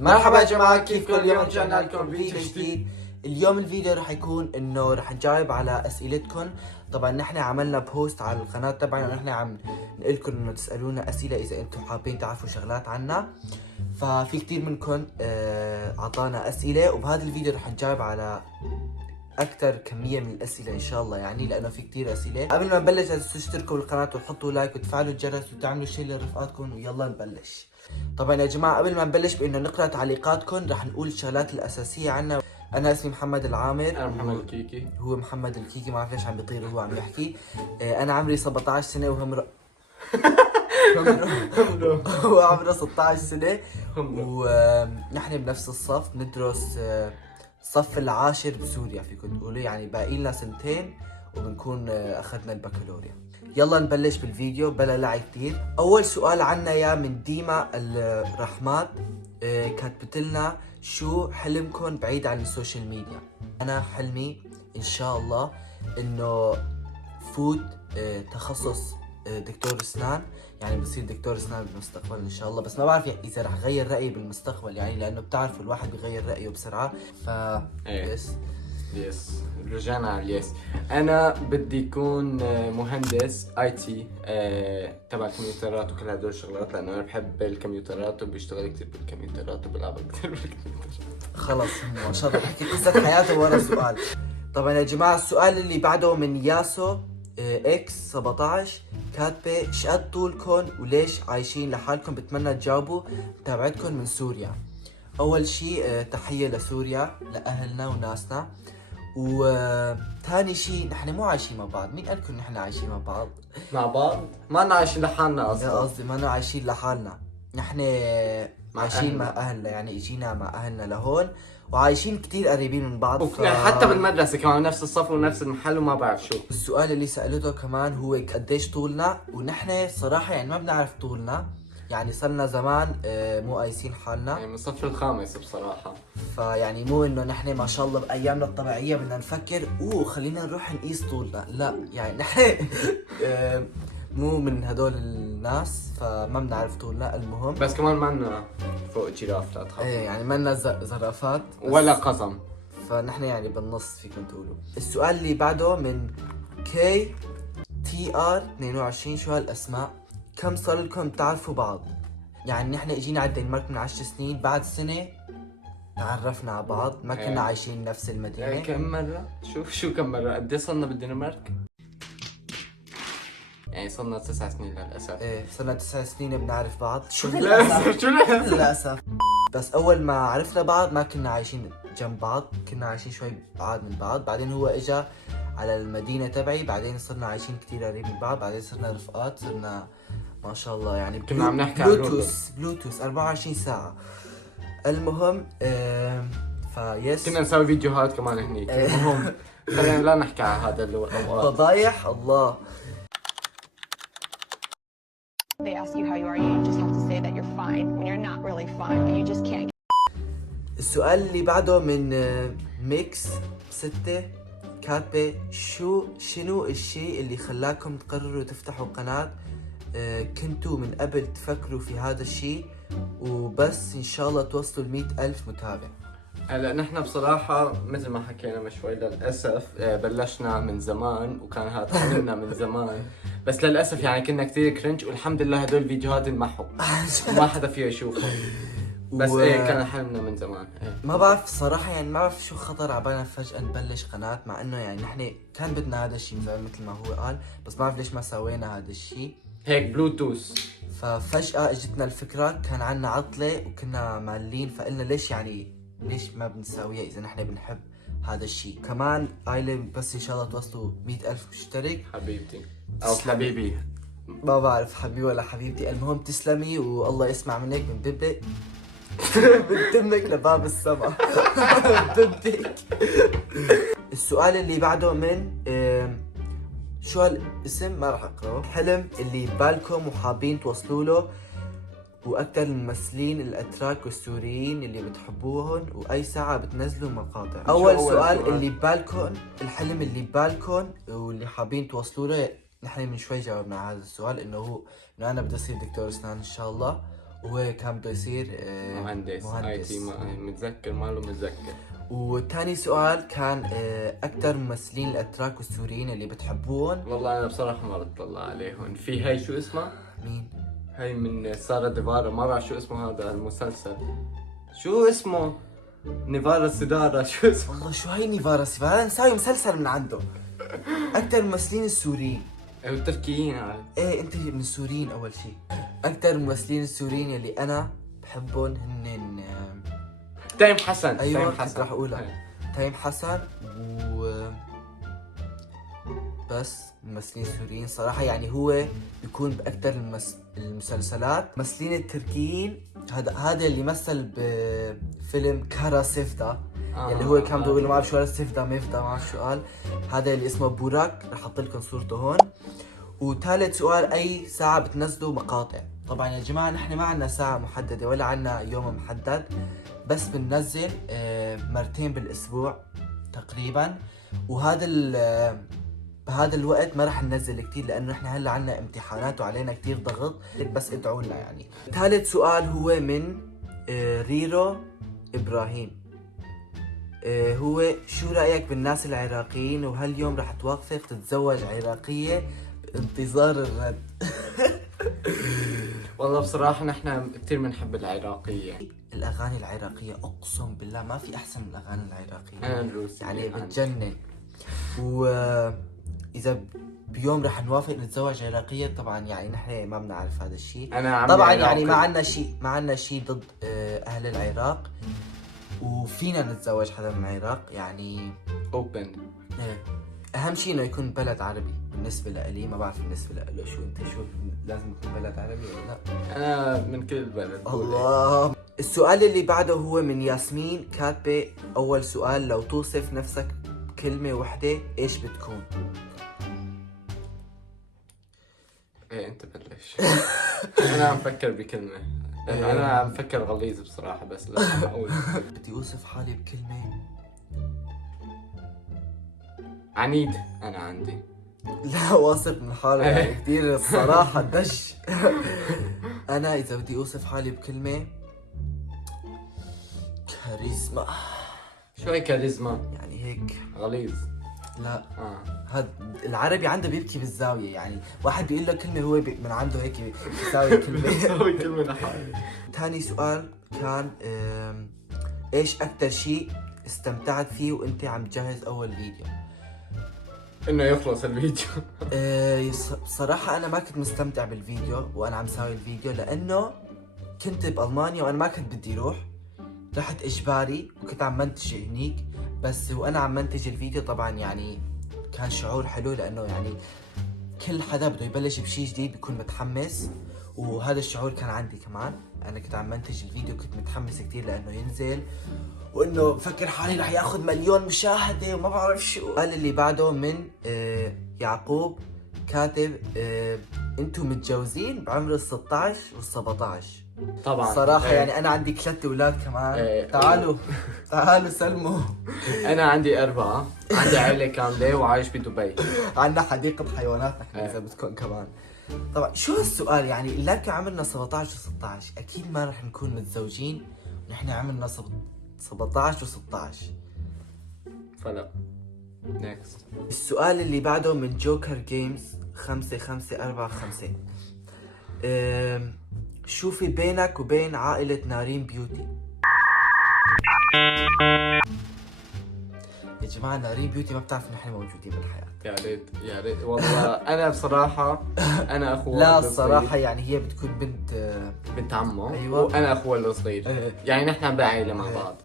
مرحبا يا جماعة، كيفكم؟ اليوم رجعنا لكم فيديو جديد. اليوم الفيديو رح يكون انه رح نجاوب على اسئلتكم. طبعا نحن عملنا بوست على القناة تبعنا ونحن عم نقلكم انه تسألونا اسئلة اذا انتم حابين تعرفوا شغلات عنا. ففي كتير منكم اعطانا اسئلة، وبهذا الفيديو رح نجاوب على اكثر كمية من الاسئلة ان شاء الله، يعني لانه في كتير اسئلة. قبل ما نبلش تشتركوا بالقناة وتحطوا لايك وتفعلوا الجرس وتعملوا شير لرفقاتكم، ويلا نبلش. طبعا يا جماعة قبل ما نبلش بإنه نقرأ تعليقاتكم رح نقول الشغلات الأساسية عنا. أنا اسمي محمد العامر. أنا محمد الكيكي. هو محمد الكيكي، ما بعرف ليش عم بيطير وهو عم يحكي. أنا عمري 17 سنة هو عمره 16 سنة، ونحن بنفس الصف بندرس الصف العاشر بسوريا، فيكم تقولوا يعني باقي لنا سنتين وبنكون أخذنا البكالوريا. يلا نبلش بالفيديو بلا لعب كتير. اول سؤال عنا يا من ديما الرحمات، كاتبت لنا شو حلمكم بعيد عن السوشيال ميديا؟ انا حلمي ان شاء الله انه فوت تخصص دكتور اسنان، يعني بصير دكتور اسنان بالمستقبل ان شاء الله، بس ما بعرف اذا رح غير رايي بالمستقبل، يعني لانه بتعرفوا الواحد بغير رايه بسرعه. ف يس رجعنا على اليس. انا بدي يكون مهندس اي تي تبع الكمبيوترات وكل هدول الشغلات، لانه انا بحب الكمبيوترات وبشتغل كثير بالكمبيوترات وبلعب كثير بالكمبيوترات. خلص ما شاء الله حكي قصة حياته ورا سؤال. طبعا يا جماعة السؤال اللي بعده من ياسو اكس 17، كاتبة شقد طولكم وليش عايشين لحالكم؟ بتمنى تجاوبوا. تابعتكم من سوريا. اول شيء تحية لسوريا، لاهلنا وناسنا. وثاني شيء نحن مو عايشين مع بعض. مين قالكم نحن عايشين مع بعض؟ مع بعض؟ ما لنا عايشين لحالنا اصلا. قصدي ما عايشين لحالنا، نحن عايشين مع اهلنا، يعني اجينا مع اهلنا لهون وعايشين كتير قريبين من بعض. حتى بالمدرسة كمان نفس الصف ونفس المحل وما بعرف شو. السؤال اللي سألته كمان هو قديش طولنا، ونحن صراحة يعني ما بنعرف طولنا، يعني صرنا زمان مو قايسين حالنا، يعني من الصف الخامس بصراحة. فيعني مو انه نحن ما شاء الله بايامنا الطبيعية بدنا نفكر خلينا نروح نقيس طولنا، لا يعني نحن مو من هدول الناس، فما بنعرف طولنا. المهم بس كمان ما لنا فوق جيراف، لا تخاف. يعني ما لنا زرافات ولا قزم، فنحن يعني بالنص فيكم تقولوا. السؤال اللي بعده من كي تي ار 22، شو هالاسماء؟ كم صار لكم تعرفوا بعض؟ يعني نحن اجينا على الدنمارك من 10 سنين، بعد سنة تعرفنا على بعض، ما كنا عايشين نفس المدينة. كم مرة؟ شو كم مرة؟ قد ايه صرنا بالدنمارك؟ يعني صرنا 9 سنين للأسف. صرنا 9 سنين بنعرف بعض. شو للأسف؟ بس أول ما عرفنا بعض ما كنا عايشين جنب بعض، كنا عايشين شوي بعاد من بعض، بعدين هو إجا على المدينة تبعي، بعدين صرنا عايشين كتير قريب من بعض، بعدين صرنا رفقات، صرنا ما شاء الله يعني كنا عم نحكي عن بلوتوث 24 ساعة. المهم فيس كنا نسوي فيديوهات كمان هنيك. المهم خلينا لا نحكي على هذا الأوقات. فضايح الله. They ask you how you are, you just have to say that you're fine when you're not really fine, but you just can't. السؤال اللي بعده من ميكس 6، كاتبة شنو الشيء اللي خلاكم تقرروا تفتحوا قناة؟ كنتوا من قبل تفكروا في هذا الشيء وبس ان شاء الله توصلوا ل100,000 متابع؟ هلا نحن بصراحة مثل ما حكينا من شوي للأسف بلشنا من زمان وكان هذا حلمنا من زمان، بس للأسف يعني كنا كثير كرنج، والحمد لله هدول الفيديوهات انمحوا ما حدا فيه يشوفهم. بس كان حلمنا من زمان. ما بعرف صراحة، يعني ما بعرف شو خطر على بالنا فجأة نبلش قناة، مع انه يعني نحن كان بدنا هذا الشيء مثل ما هو قال، بس ما بعرف ليش ما سوينا هذا الشيء هيك بلوتوث. ففجأة اجتنا الفكرة، كان عنا عطلة وكنا مالين، فقلنا ليش ما بنساويها اذا نحن بنحب هذا الشيء. كمان قايلة بس ان شاء الله توصلوا 100,000 مشترك. حبيبتي او حبيبي، ما بعرف حبيبي ولا حبيبتي. المهم تسلمي والله يسمع منك من بنتك بنتمك لباب السما بنتك. السؤال اللي بعده من شو هالاسم؟ ما راح اقراه. حلم اللي ببالكم وحابين توصلوا له، واكثر الممثلين الاتراك والسوريين اللي بتحبوهم، واي ساعة بتنزلوا مقاطع. اول سؤال اللي ببالكم، الحلم اللي ببالكم واللي حابين توصلوا له، نحن من شوي جاوبنا على هذا السؤال، انه انا بدي اصير دكتور اسنان ان شاء الله، وهو كان بده يصير مهندس اي تي، متذكر ماله متذكر. وتاني سؤال كان أكتر ممثلين الأتراك والسوريين اللي بتحبوهم. والله انا بصراحه ما بطلع عليهم. في هاي شو اسمها؟ مين؟ هاي من سارة ديفارا، ما بعرف شو اسمه هذا المسلسل، شو اسمه؟ نيفارا سيدارا، شو اسمه؟ والله شو هاي نيفارا سيفا، هذا مساوي مسلسل من عنده. أكتر ممثلين السوريين. التركيين عاد. ايه انت من السوريين اول شيء. اكثر الممثلين السوريين اللي انا بحبهم هن تايم حسن. ايوه تايم كنت حسن راح اقولها. تايم حسن و بس الممثلين السوريين صراحة يعني هو بيكون بأكثر المسلسلات. الممثلين التركيين هذا اللي مثل بفيلم كارا سيفدا اللي هو كان بيقول ما بعرف شو سيفدا ميفدا ما بعرف شو قال. هذا اللي اسمه بوراك، رح احط لكم صورته هون. وثالث سؤال اي ساعة بتنزلوا مقاطع؟ طبعا يا جماعة نحن ما عنا ساعة محددة ولا عنا يوم محدد، بس بننزل مرتين بالاسبوع تقريبا. وهذا بهذا الوقت ما رح ننزل كتير لانه نحن هلا عنا امتحانات وعلينا كتير ضغط، بس ادعوا لنا يعني. ثالث سؤال هو من ريرو ابراهيم. هو شو رأيك بالناس العراقيين، وهل اليوم رح توافق تتزوج عراقية بانتظار الرد؟ والله بصراحة نحن كثير بنحب العراقية. الأغاني العراقية أقسم بالله ما في أحسن من الأغاني العراقية. أنا الروسي يعني بتجنن. وإذا بيوم رح نوافق نتزوج عراقية طبعا يعني نحن ما بنعرف هذا الشيء. أنا طبعا يعني ما عنا شيء ضد أهل العراق، وفينا نتزوج حدا من العراق يعني اوبن. اهم شيء انه يكون بلد عربي. بالنسبه لإلي ما بعرف بالنسبه له شو انت شو لازم يكون بلد عربي ولا لا؟ انا من كل البلد. الله. السؤال اللي بعده هو من ياسمين كاتبه اول سؤال، لو توصف نفسك بكلمه وحده ايش بتكون؟ ايه انت بلش. انا عم فكر بكلمه لانه انا عم فكر غليظ بصراحه، بس لا اقول. بدي اوصف حالي بكلمه. عنيد انا عندي. لا واثق من حالي يعني كثير الصراحه دش. انا اذا بدي اوصف حالي بكلمه كاريزما. شو هي كاريزما؟ يعني هيك غليظ. لا هاد العربي عنده بيبكي بالزاويه، يعني واحد بيقول له كلمه هو من عنده هيك بيساوي كلمه. بيساوي كلمه لحالي. ثاني سؤال كان ايش اكثر شيء استمتعت فيه وانت عم تجهز اول فيديو؟ انه يخلص الفيديو. بصراحه انا ما كنت مستمتع بالفيديو وانا عم ساوي الفيديو، لانه كنت بألمانيا وانا ما كنت بدي روح، رحت اجباري وكنت عم منتج هنيك. بس وانا عم منتج الفيديو طبعا يعني كان شعور حلو، لانه يعني كل حدا بده يبلش بشيء جديد بيكون متحمس، وهذا الشعور كان عندي كمان. انا كنت عم منتج الفيديو كنت متحمس كتير لانه ينزل، وانه بفكر حالي رح ياخذ 1,000,000 مشاهده وما بعرف شو. السؤال اللي بعده من يعقوب كاتب انتم متجوزين بعمر ال 16 وال 17؟ طبعا صراحة يعني أنا عندي 3 أولاد كمان. تعالوا سلموا. أنا عندي 4، عندي عائلة كاملة وعايش بدبي. عندنا حديقة حيوانات نحن إذا بدكم كمان. طبعا شو هالسؤال يعني نلاقي عمرنا 17 و16 أكيد ما رح نكون متزوجين ونحن عمرنا 17 و16. فلا نيكست. السؤال اللي بعده من جوكر جيمز 5545. شو في بينك وبين عائلة نارين بيوتي؟ يا جماعة نارين بيوتي ما بتعرف نحن موجودين بالحياة. يا ريت يا ريت والله. أنا بصراحة أنا أخوها لا الصراحة يعني هي بتكون بنت عمه. أيوة. وأنا أخوها الصغير. يعني نحن بعائلة مع بعض.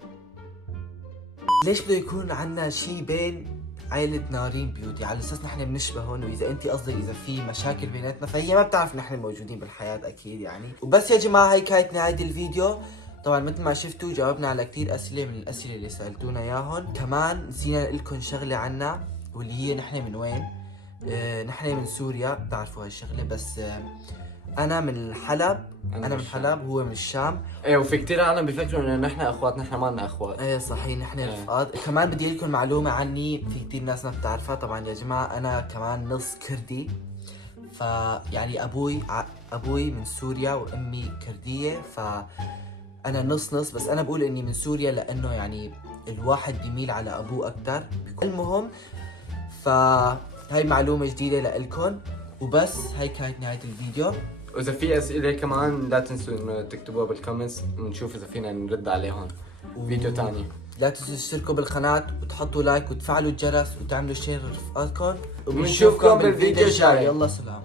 ليش بده يكون عنا شيء بين عائلة نارين بيوتي؟ على اساس نحن بنشبههم، واذا انت قصدك اذا في مشاكل بيناتنا فهي ما بتعرف نحن موجودين بالحياة اكيد يعني. وبس يا جماعة هي كانت نهاية الفيديو. طبعا مثل ما شفتوا جاوبنا على كتير اسئلة من الاسئلة اللي سألتونا اياهم. كمان نسينا نقول لكم شغلة عنا واللي هي نحن من وين. نحن من سوريا بتعرفوا هالشغلة، بس انا من الحلب. انا من الحلب هو من الشام. ايه وفي كتير عالم بيفكروا انه نحن اخوات، نحن ما لنا اخوات. ايه صحيح نحن رفقات. كمان بدي لكم معلومة عني في كتير ناس ما بتعرفها. طبعا يا جماعة انا كمان نص كردي، فيعني ابوي من سوريا وامي كرديه، فانا نص نص، بس انا بقول اني من سوريا لانه يعني الواحد بيميل على ابوه اكثر. المهم فهاي معلومه جديده لإلكن، وبس هاي كانت نهايه الفيديو. واذا في اسئله كمان لا تنسوا انه تكتبوها بالكومنتس ونشوف اذا فينا نرد عليهم فيديو تاني. لا تنسوا تشتركوا بالقناه وتحطوا لايك وتفعلوا الجرس وتعملوا شير لرفقاتكم، وبنشوفكم بالفيديو الجاي. يلا سلام.